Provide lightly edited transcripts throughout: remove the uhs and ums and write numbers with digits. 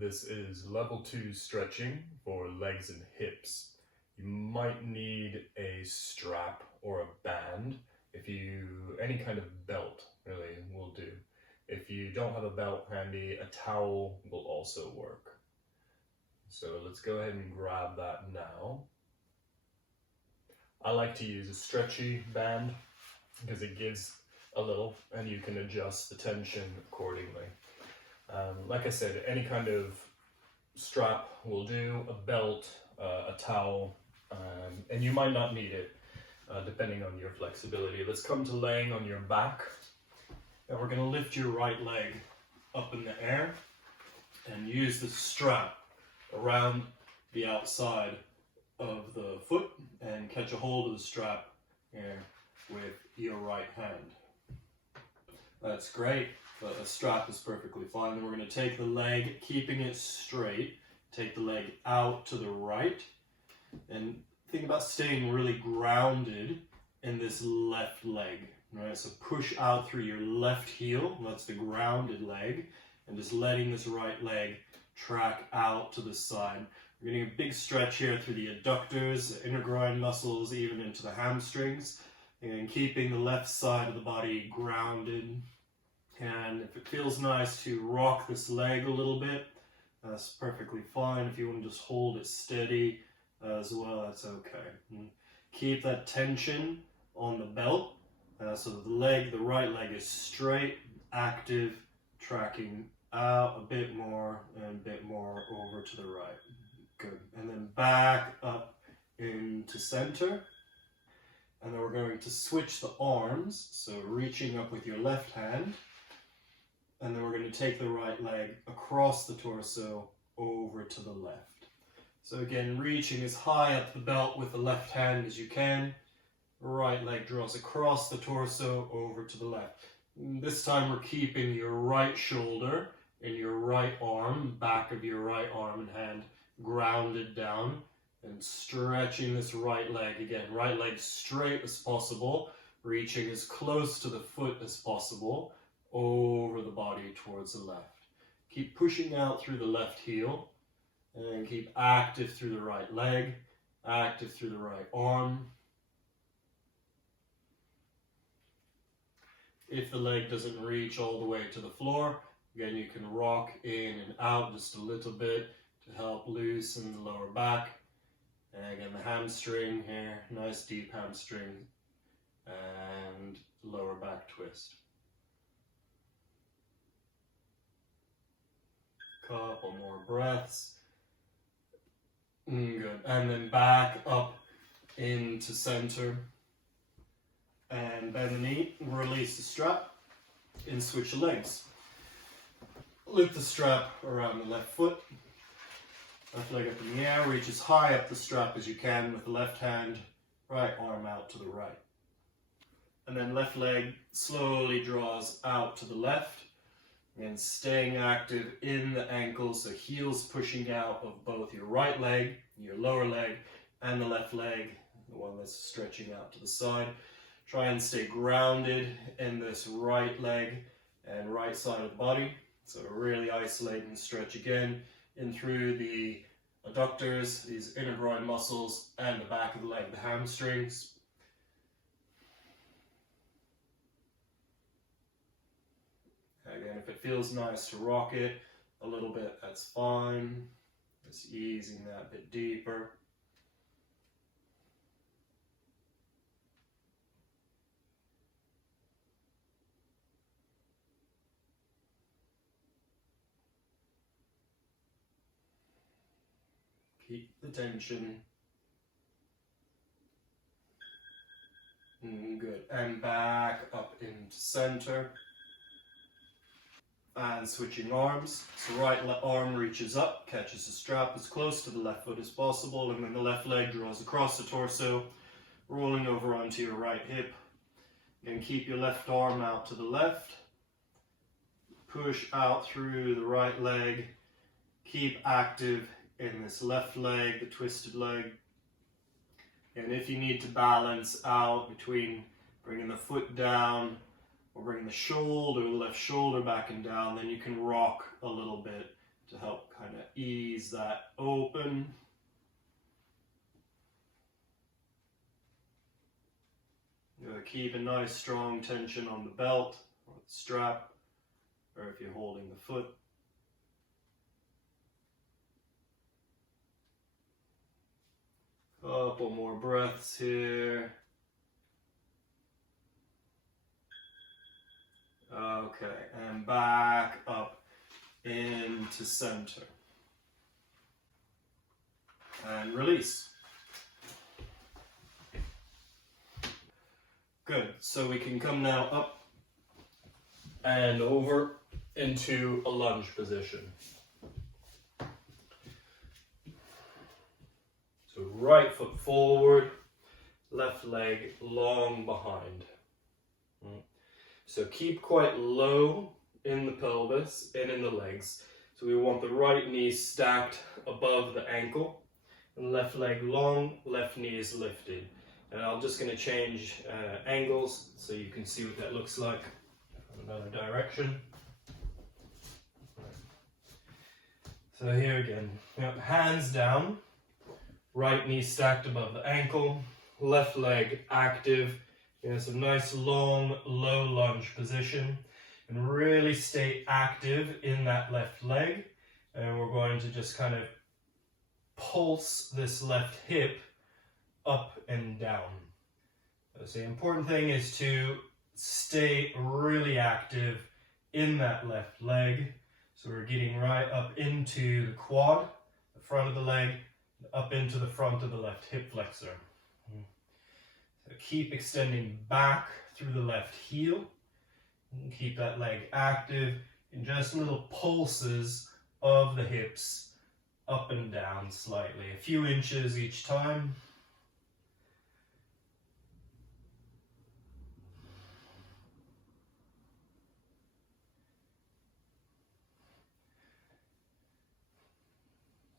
This is level 2 stretching for legs and hips. You might need a strap or a band. Any kind of belt really will do. If you don't have a belt handy, a towel will also work. So let's go ahead and grab that now. I like to use a stretchy band because it gives a little and you can adjust the tension accordingly. Like I said, any kind of strap will do, a belt, a towel, and you might not need it depending on your flexibility. Let's come to laying on your back, and we're going to lift your right leg up in the air and use the strap around the outside of the foot and catch a hold of the strap here with your right hand. That's great. The strap is perfectly fine. Then we're going to take the leg, keeping it straight, take the leg out to the right, and think about staying really grounded in this left leg. Right? So push out through your left heel, that's the grounded leg, and just letting this right leg track out to the side. We're getting a big stretch here through the adductors, the inner groin muscles, even into the hamstrings, and keeping the left side of the body grounded. And if it feels nice to rock this leg a little bit, that's perfectly fine. If you want to just hold it steady as well, that's okay. And keep that tension on the belt so that the right leg is straight, active, tracking out a bit more and a bit more over to the right. Good. And then back up into center. And then we're going to switch the arms, so reaching up with your left hand. And then we're going to take the right leg across the torso over to the left. So again, reaching as high up the belt with the left hand as you can. Right leg draws across the torso over to the left. This time we're keeping your right shoulder and your right arm, back of your right arm and hand, grounded down, and stretching this right leg again. Right leg straight as possible, reaching as close to the foot as possible, over the body towards the left. Keep pushing out through the left heel, and keep active through the right leg, active through the right arm. If the leg doesn't reach all the way to the floor, again you can rock in and out just a little bit to help loosen the lower back. And again the hamstring here, nice deep hamstring, and lower back twist. Couple more breaths. Good. And then back up into center. And bend the knee, release the strap, and switch the legs. Loop the strap around the left foot. Left leg up in the air, reach as high up the strap as you can with the left hand, right arm out to the right. And then left leg slowly draws out to the left. And staying active in the ankles, so heels pushing out of both your right leg, your lower leg, and the left leg, the one that's stretching out to the side. Try and stay grounded in this right leg and right side of the body. So really isolate and stretch again in through the adductors, these inner groin muscles, and the back of the leg, the hamstrings. Again, if it feels nice to rock it a little bit, that's fine. Just easing that a bit deeper. Keep the tension. Good. And back up into center. And switching arms. So right arm reaches up, catches the strap as close to the left foot as possible, and then the left leg draws across the torso, rolling over onto your right hip. And keep your left arm out to the left. Push out through the right leg. Keep active in this left leg, the twisted leg. And if you need to balance out between bringing the foot down or bringing the left shoulder back and down, then you can rock a little bit to help kind ease that open. Keep a nice strong tension on the belt or the strap, or if you're holding the foot. Couple more breaths here. Okay, and back up into center. And release. Good, so we can come now up and over into a lunge position. So right foot forward, left leg long behind. So keep quite low in the pelvis and in the legs. So we want the right knee stacked above the ankle, and left leg long, left knee is lifted. And I'm just going to change angles so you can see what that looks like from another direction. So here again, hands down, right knee stacked above the ankle, left leg active. Some nice long, low lunge position. And really stay active in that left leg. And we're going to just kind of pulse this left hip up and down. So the important thing is to stay really active in that left leg. So we're getting right up into the quad, the front of the leg, up into the front of the left hip flexor. So keep extending back through the left heel. And keep that leg active in just little pulses of the hips up and down slightly, a few inches each time.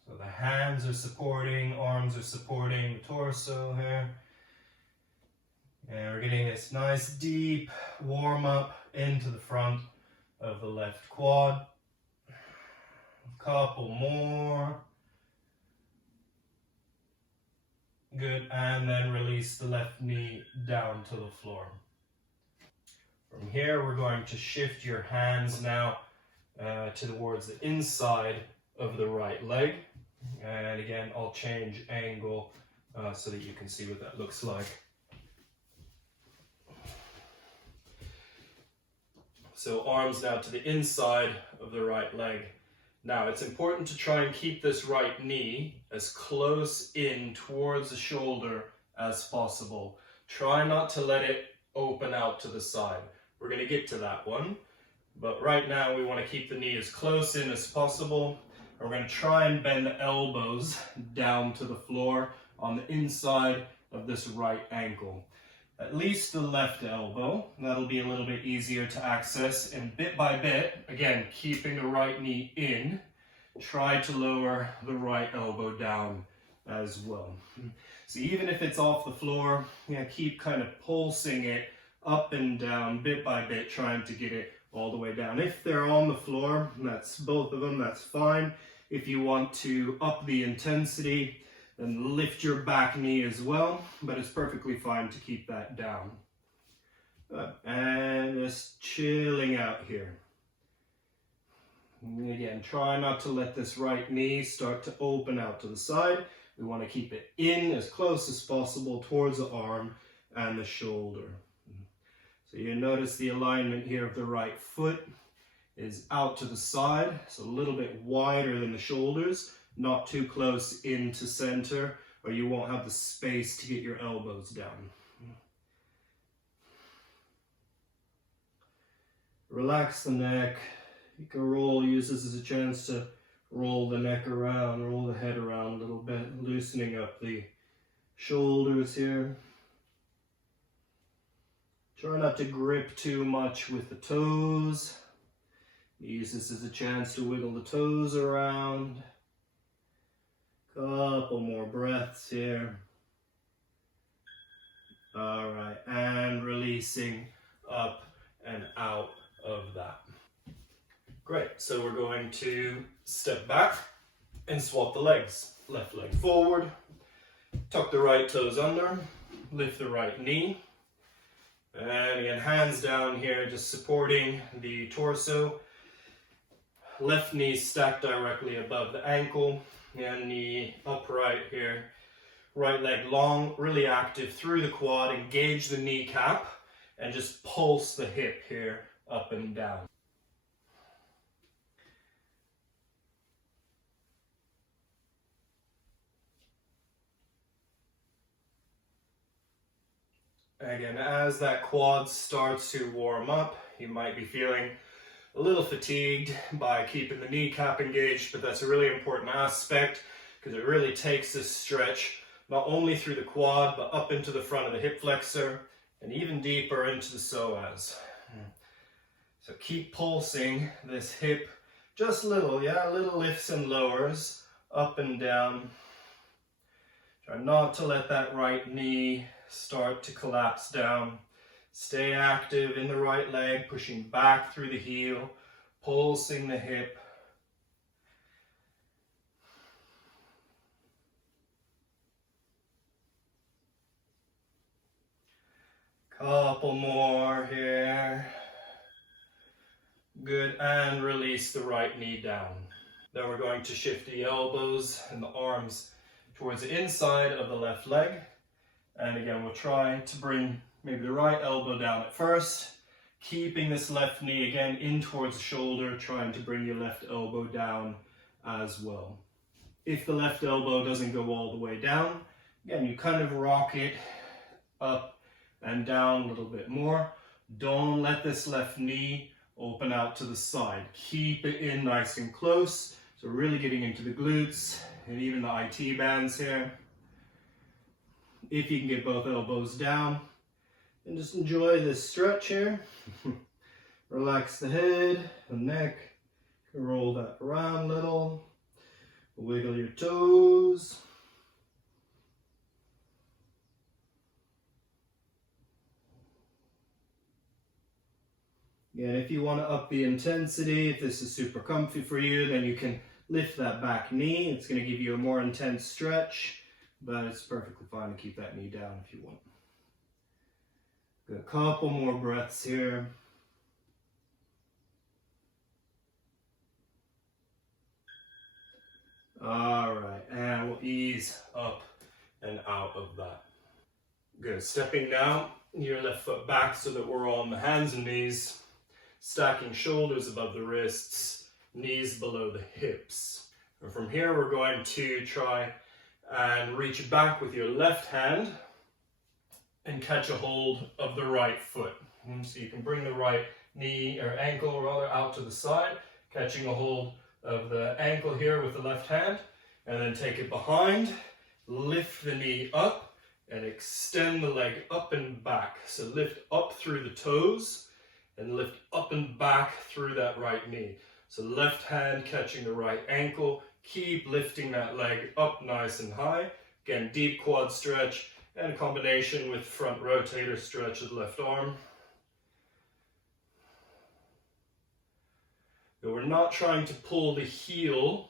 So the hands are supporting, arms are supporting the torso here. And we're getting this nice deep warm up into the front of the left quad. A couple more. Good, and then release the left knee down to the floor. From here, we're going to shift your hands now towards the inside of the right leg. And again, I'll change angle so that you can see what that looks like. So arms now to the inside of the right leg. Now it's important to try and keep this right knee as close in towards the shoulder as possible. Try not to let it open out to the side. We're going to get to that one. But right now we want to keep the knee as close in as possible. We're going to try and bend the elbows down to the floor on the inside of this right ankle. At least the left elbow. That'll be a little bit easier to access. And bit by bit, again, keeping the right knee in, try to lower the right elbow down as well. So even if it's off the floor, keep kind of pulsing it up and down bit by bit, trying to get it all the way down. If they're on the floor, that's both of them, that's fine. If you want to up the intensity, then lift your back knee as well, but it's perfectly fine to keep that down. And just chilling out here. And again, try not to let this right knee start to open out to the side. We want to keep it in as close as possible towards the arm and the shoulder. So you notice the alignment here of the right foot is out to the side, so a little bit wider than the shoulders. Not too close into center, or you won't have the space to get your elbows down. Relax the neck. You can use this as a chance to roll the neck around, roll the head around a little bit, loosening up the shoulders here. Try not to grip too much with the toes. Use this as a chance to wiggle the toes around. Couple more breaths here. All right, and releasing up and out of that. Great, so we're going to step back and swap the legs. Left leg forward, tuck the right toes under, lift the right knee, and again, hands down here, just supporting the torso. Left knee stacked directly above the ankle, and knee upright here. Right leg long, really active through the quad, engage the kneecap, and just pulse the hip here up and down. Again, as that quad starts to warm up, you might be feeling a little fatigued by keeping the kneecap engaged, but that's a really important aspect because it really takes this stretch not only through the quad, but up into the front of the hip flexor and even deeper into the psoas. So keep pulsing this hip just little, yeah, little lifts and lowers, up and down. Try not to let that right knee start to collapse down. Stay active in the right leg, pushing back through the heel, pulsing the hip. Couple more here. Good, and release the right knee down. Then we're going to shift the elbows and the arms towards the inside of the left leg. And again, we'll try to bring maybe the right elbow down at first, keeping this left knee again in towards the shoulder, trying to bring your left elbow down as well. If the left elbow doesn't go all the way down, again, you kind of rock it up and down a little bit more. Don't let this left knee open out to the side. Keep it in nice and close. So really getting into the glutes and even the IT bands here. If you can get both elbows down, and just enjoy this stretch here. Relax the head, the neck, roll that around a little, wiggle your toes. Again, if you want to up the intensity, if this is super comfy for you, then you can lift that back knee. It's going to give you a more intense stretch, but it's perfectly fine to keep that knee down if you want. Got a couple more breaths here. All right, and we'll ease up and out of that. Good, stepping down, your left foot back so that we're on the hands and knees, stacking shoulders above the wrists, knees below the hips. And from here, we're going to try and reach back with your left hand and catch a hold of the right foot. So you can bring the right knee or ankle rather out to the side, catching a hold of the ankle here with the left hand, and then take it behind, lift the knee up, and extend the leg up and back. So lift up through the toes and lift up and back through that right knee. So left hand catching the right ankle, keep lifting that leg up nice and high. Again, deep quad stretch and a combination with front rotator stretch of the left arm. But we're not trying to pull the heel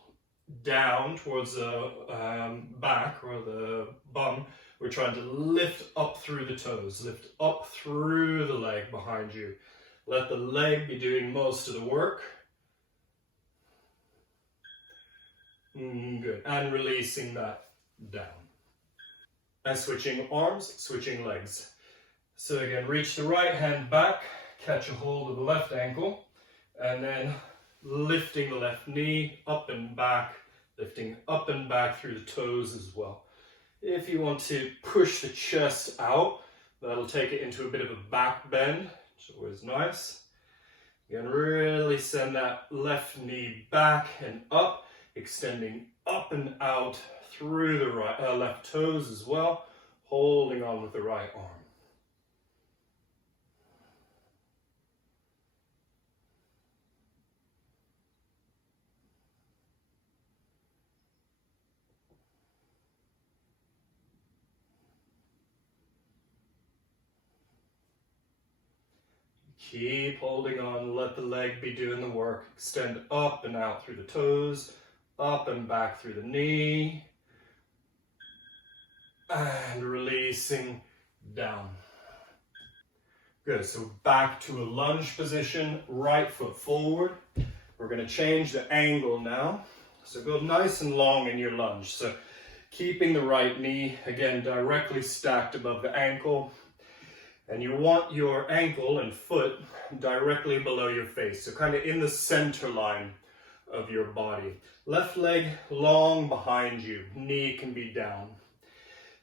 down towards the back or the bum. We're trying to lift up through the toes, lift up through the leg behind you. Let the leg be doing most of the work. Good, and releasing that down. And switching arms, switching legs. So again, reach the right hand back, catch a hold of the left ankle, and then lifting the left knee up and back, lifting up and back through the toes as well. If you want to push the chest out, that'll take it into a bit of a back bend, which is always nice. You can really send that left knee back and up, extending up and out through the right, left toes as well, holding on with the right arm. Keep holding on, let the leg be doing the work. Extend up and out through the toes, Up and back through the knee. And releasing down. Good, so back to a lunge position, right foot forward. We're going to change the angle now. So go nice and long in your lunge. So keeping the right knee, again, directly stacked above the ankle. And you want your ankle and foot directly below your face. So kind of in the center line of your body. Left leg long behind you, knee can be down.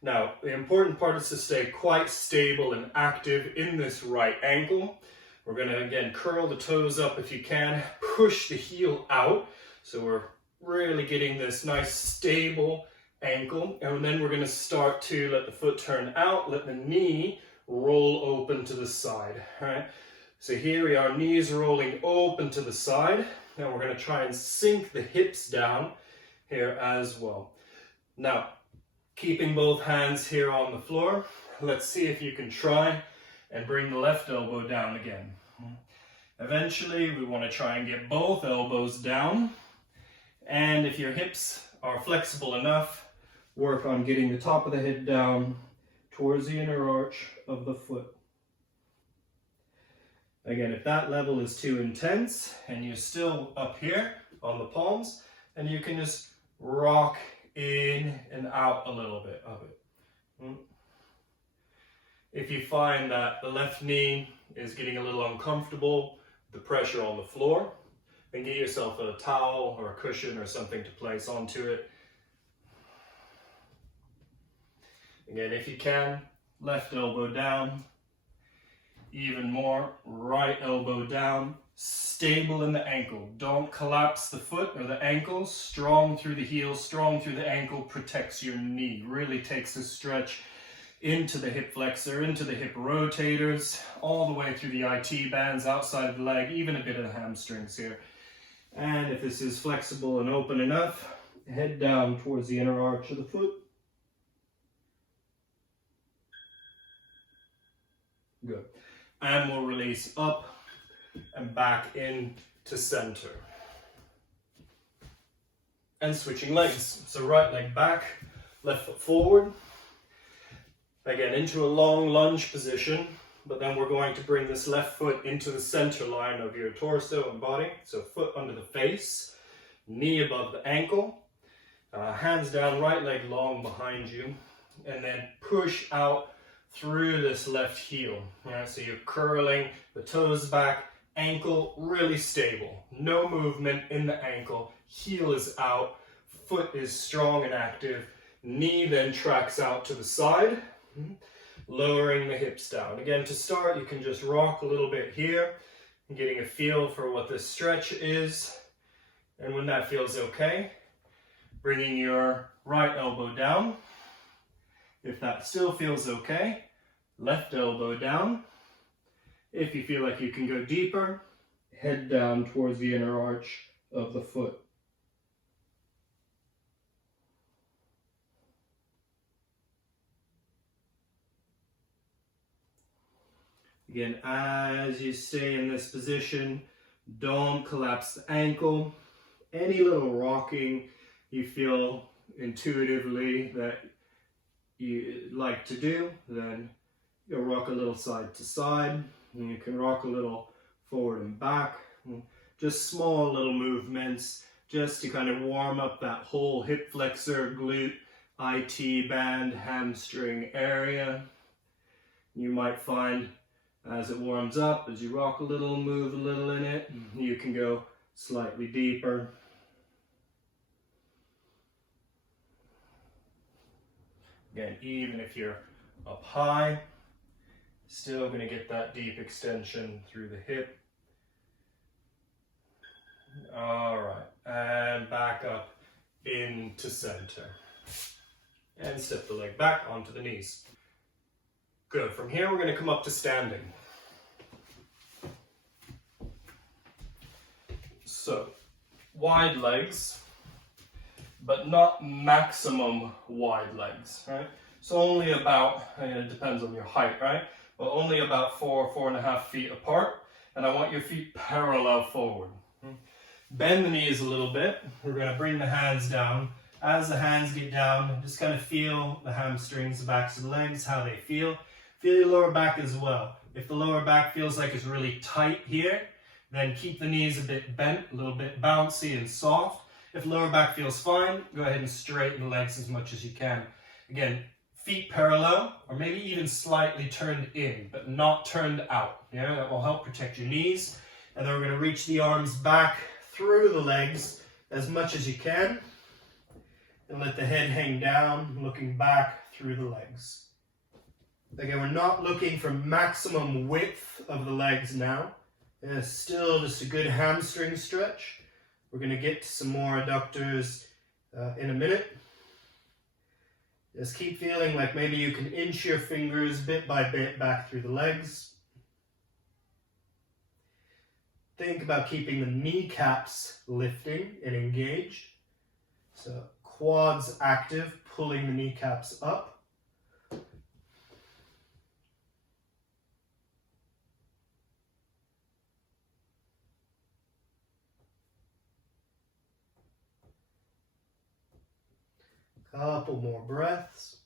Now, the important part is to stay quite stable and active in this right ankle. We're going to, again, curl the toes up if you can, push the heel out. So we're really getting this nice stable ankle. And then we're going to start to let the foot turn out, let the knee roll open to the side. All right? So here we are, knees rolling open to the side. And we're going to try and sink the hips down here as well. Now, keeping both hands here on the floor, let's see if you can try and bring the left elbow down again. Eventually, we want to try and get both elbows down. And if your hips are flexible enough, work on getting the top of the head down towards the inner arch of the foot. Again, if that level is too intense and you're still up here on the palms, and you can just rock in and out a little bit of it. If you find that the left knee is getting a little uncomfortable, the pressure on the floor, then get yourself a towel or a cushion or something to place onto it. Again, if you can, left elbow down. Even more, right elbow down. Stable in the ankle. Don't collapse the foot or the ankle. Strong through the heel, strong through the ankle, protects your knee. Really takes a stretch into the hip flexor, into the hip rotators, all the way through the IT bands, outside of the leg, even a bit of the hamstrings here. And if this is flexible and open enough, head down towards the inner arch of the foot. Good. And we'll release up and back in to center. And switching legs. So right leg back, left foot forward. Again, into a long lunge position, but then we're going to bring this left foot into the center line of your torso and body. So foot under the face, knee above the ankle, hands down, right leg long behind you, and then push out through this left heel. Right, so you're curling the toes back, ankle really stable, no movement in the ankle, heel is out, foot is strong and active, knee then tracks out to the side, lowering the hips down. Again, to start, you can just rock a little bit here, getting a feel for what this stretch is, and when that feels okay, bringing your right elbow down. If that still feels okay, left elbow down. If you feel like you can go deeper, head down towards the inner arch of the foot. Again, as you stay in this position, don't collapse the ankle. Any little rocking you feel intuitively that you like to do, then you'll rock a little side to side, and you can rock a little forward and back. Just small little movements, just to kind of warm up that whole hip flexor, glute, IT band, hamstring area. You might find as it warms up, as you rock a little, move a little in it, you can go slightly deeper. Again, even if you're up high, still going to get that deep extension through the hip. All right, and back up into center. And step the leg back onto the knees. Good, from here we're going to come up to standing. So, wide legs, but not maximum wide legs, right? So only about, it depends on your height, right? But only about 4.5 feet apart, and I want your feet parallel forward. bend the knees a little bit. We're going to bring the hands down. As the hands get down, just kind of feel the hamstrings, the backs of the legs, how they feel. Feel your lower back as well. If the lower back feels like it's really tight here, then keep the knees a bit bent, a little bit bouncy and soft. If lower back feels fine, go ahead and straighten the legs as much as you can. Again, feet parallel, or maybe even slightly turned in, but not turned out. Yeah, that will help protect your knees. And then we're going to reach the arms back through the legs as much as you can. And let the head hang down, looking back through the legs. Again, we're not looking for maximum width of the legs now. It's still just a good hamstring stretch. We're going to get to some more adductors in a minute. Just keep feeling like maybe you can inch your fingers bit by bit back through the legs. Think about keeping the kneecaps lifting and engaged. So quads active, pulling the kneecaps up. Couple more breaths.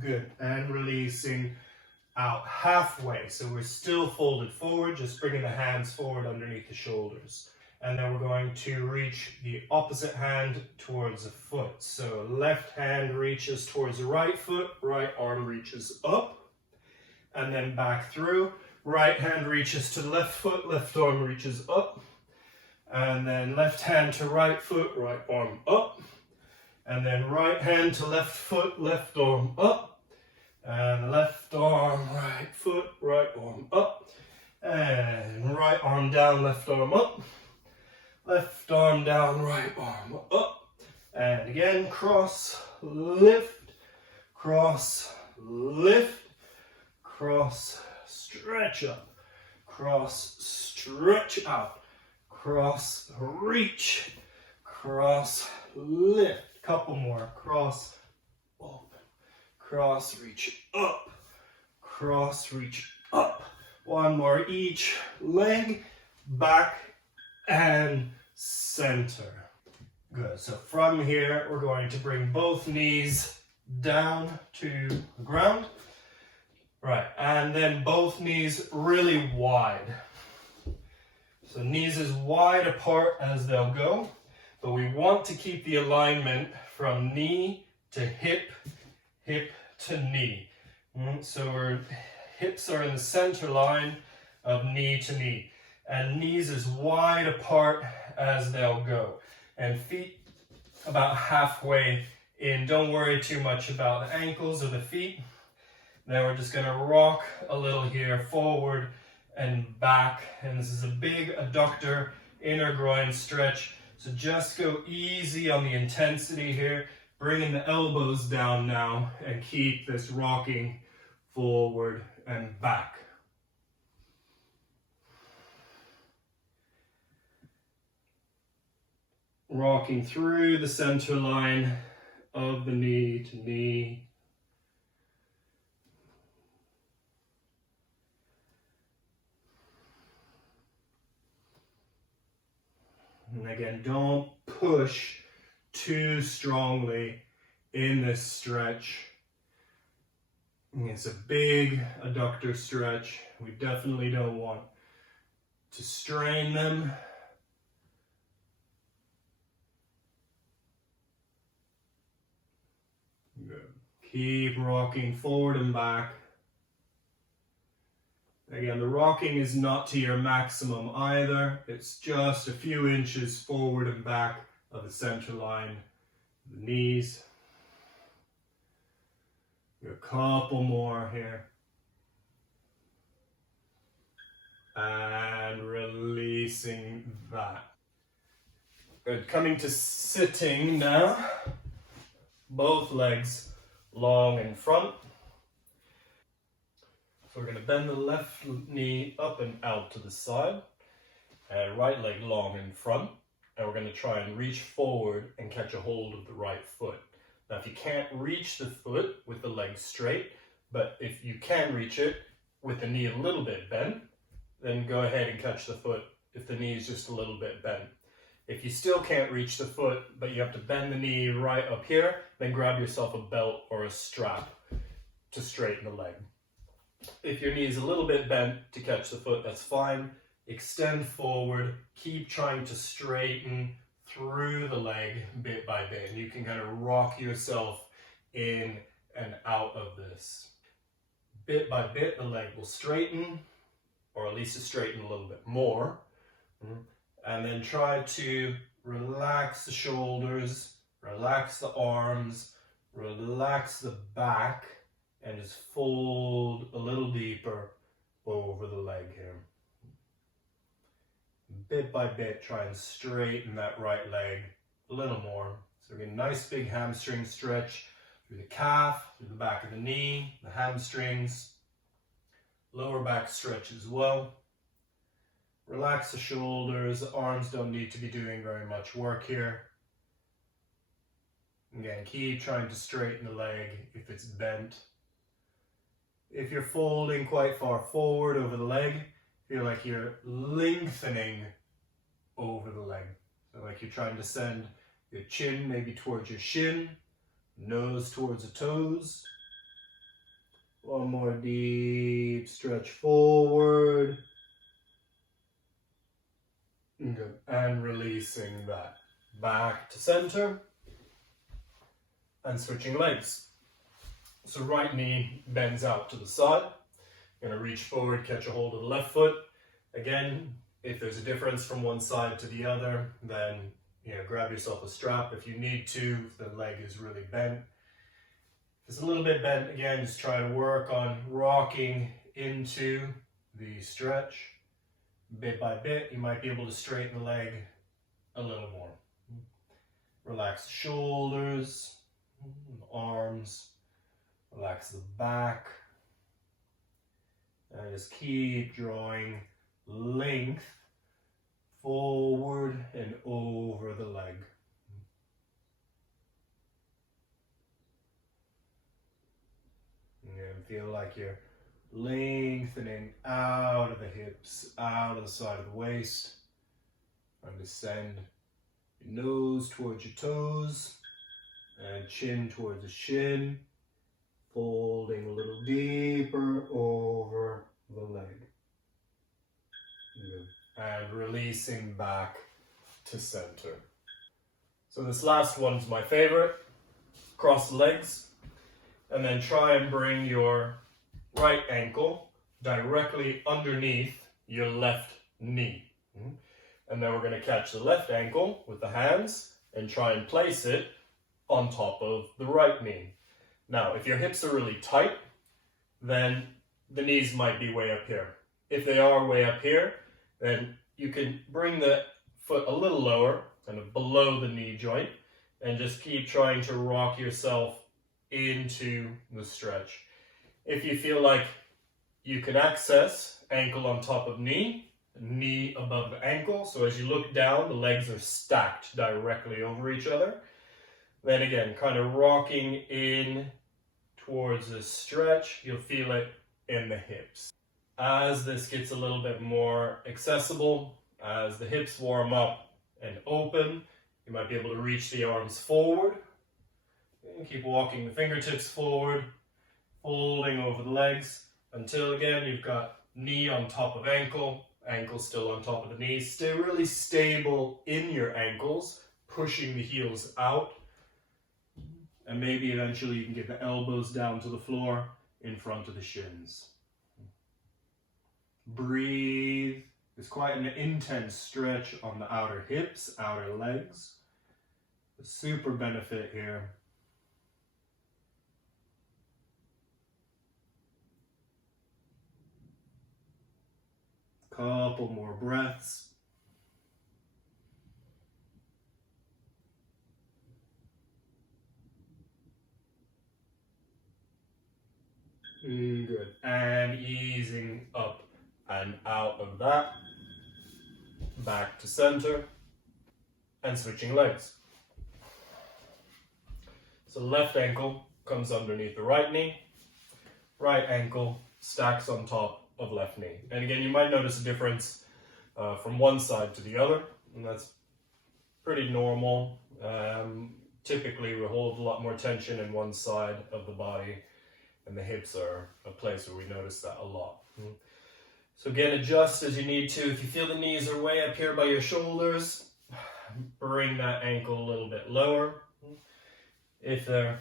Good. And releasing out halfway. So we're still folded forward, just bringing the hands forward underneath the shoulders. And then we're going to reach the opposite hand towards the foot. So left hand reaches towards the right foot, right arm reaches up. And then back through. Right hand reaches to the left foot, left arm reaches up. And then left hand to right foot, right arm up. And then right hand to left foot, left arm up. And left arm, right foot, right arm up. And right arm down, left arm up. Left arm down, right arm up. And again, cross, lift, cross, lift. Cross, stretch up, cross, stretch out, cross, reach, cross, lift. Couple more, cross, open, cross, reach up, cross, reach up. One more each leg, back and center. Good, so from here, we're going to bring both knees down to the ground. Right, and then both knees really wide. So knees as wide apart as they'll go, but we want to keep the alignment from knee to hip, hip to knee. So our hips are in the center line of knee to knee, and knees as wide apart as they'll go, and feet about halfway in. Don't worry too much about the ankles or the feet. Now we're just going to rock a little here, forward and back. And this is a big adductor, inner groin stretch. So just go easy on the intensity here. Bringing the elbows down now and keep this rocking forward and back. Rocking through the center line of the knee to knee. And again, don't push too strongly in this stretch. It's a big adductor stretch. We definitely don't want to strain them. Good. Keep rocking forward and back. Again, the rocking is not to your maximum either. It's just a few inches forward and back of the center line, the knees. A couple more here. And releasing that. Good, coming to sitting now. Both legs long in front. So we're going to bend the left knee up and out to the side, and right leg long in front, and we're going to try and reach forward and catch a hold of the right foot. Now, if you can't reach the foot with the leg straight, but if you can reach it with the knee a little bit bent, then go ahead and catch the foot if the knee is just a little bit bent. If you still can't reach the foot, but you have to bend the knee right up here, then grab yourself a belt or a strap to straighten the leg. If your knee is a little bit bent to catch the foot, that's fine. Extend forward, keep trying to straighten through the leg bit by bit, and you can kind of rock yourself in and out of this. Bit by bit, the leg will straighten, or at least to straighten a little bit more. And then try to relax the shoulders, relax the arms, relax the back, and just fold a little deeper over the leg here. Bit by bit, try and straighten that right leg a little more. So we get a nice big hamstring stretch through the calf, through the back of the knee, the hamstrings, lower back stretch as well. Relax the shoulders, the arms don't need to be doing very much work here. Again, keep trying to straighten the leg if it's bent. If you're folding quite far forward over the leg, feel like you're lengthening over the leg. So like you're trying to send your chin maybe towards your shin, nose towards the toes. One more deep stretch forward. Good. And releasing that back to center and switching legs. So right knee bends out to the side. You're going to reach forward, catch a hold of the left foot. Again, if there's a difference from one side to the other, then grab yourself a strap if you need to, if the leg is really bent. If it's a little bit bent, again, just try to work on rocking into the stretch. Bit by bit, you might be able to straighten the leg a little more. Relax the shoulders, arms, relax the back, and just keep drawing length forward and over the leg. And feel like you're lengthening out of the hips, out of the side of the waist, and descend your nose towards your toes, and chin towards the shin, folding a little deeper over the leg. Good. And releasing back to center. So this last one's my favorite. Cross the legs, and then try and bring your right ankle directly underneath your left knee. And then we're going to catch the left ankle with the hands and try and place it on top of the right knee. Now, if your hips are really tight, then the knees might be way up here. If they are way up here, then you can bring the foot a little lower, kind of below the knee joint, and just keep trying to rock yourself into the stretch. If you feel like you can access ankle on top of knee, knee above the ankle, so as you look down, the legs are stacked directly over each other. Then again, kind of rocking in towards the stretch, you'll feel it in the hips. As this gets a little bit more accessible, as the hips warm up and open, you might be able to reach the arms forward. And keep walking the fingertips forward, folding over the legs until again you've got knee on top of ankle, ankle still on top of the knee. Stay really stable in your ankles, pushing the heels out. And maybe eventually you can get the elbows down to the floor in front of the shins. Breathe. There's quite an intense stretch on the outer hips, outer legs. A super benefit here. Couple more breaths. Good. And easing up and out of that. Back to center. And switching legs. So left ankle comes underneath the right knee, right ankle stacks on top of left knee. And again, you might notice a difference from one side to the other, and that's pretty normal. Typically, we hold a lot more tension in one side of the body, and the hips are a place where we notice that a lot. So again, adjust as you need to. If you feel the knees are way up here by your shoulders, bring that ankle a little bit lower. If they're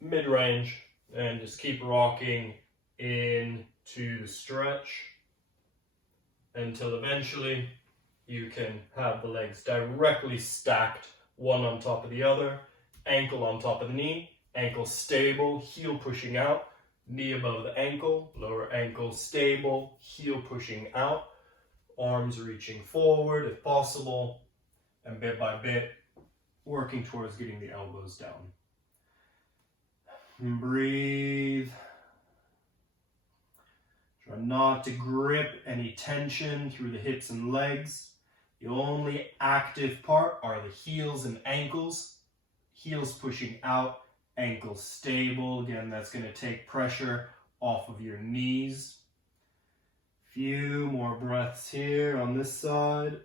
mid-range, and just keep rocking into the stretch until eventually you can have the legs directly stacked, one on top of the other, ankle on top of the knee, ankle stable, heel pushing out, knee above the ankle, lower ankle stable, heel pushing out, arms reaching forward if possible, and bit by bit, working towards getting the elbows down. And breathe. Try not to grip any tension through the hips and legs. The only active part are the heels and ankles. Heels pushing out, ankles stable. Again, that's going to take pressure off of your knees. Few more breaths here on this side.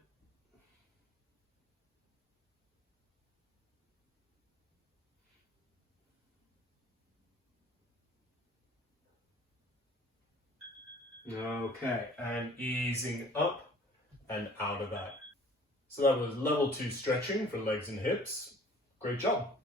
Okay, and easing up and out of that. So that was level 2 stretching for legs and hips. Great job.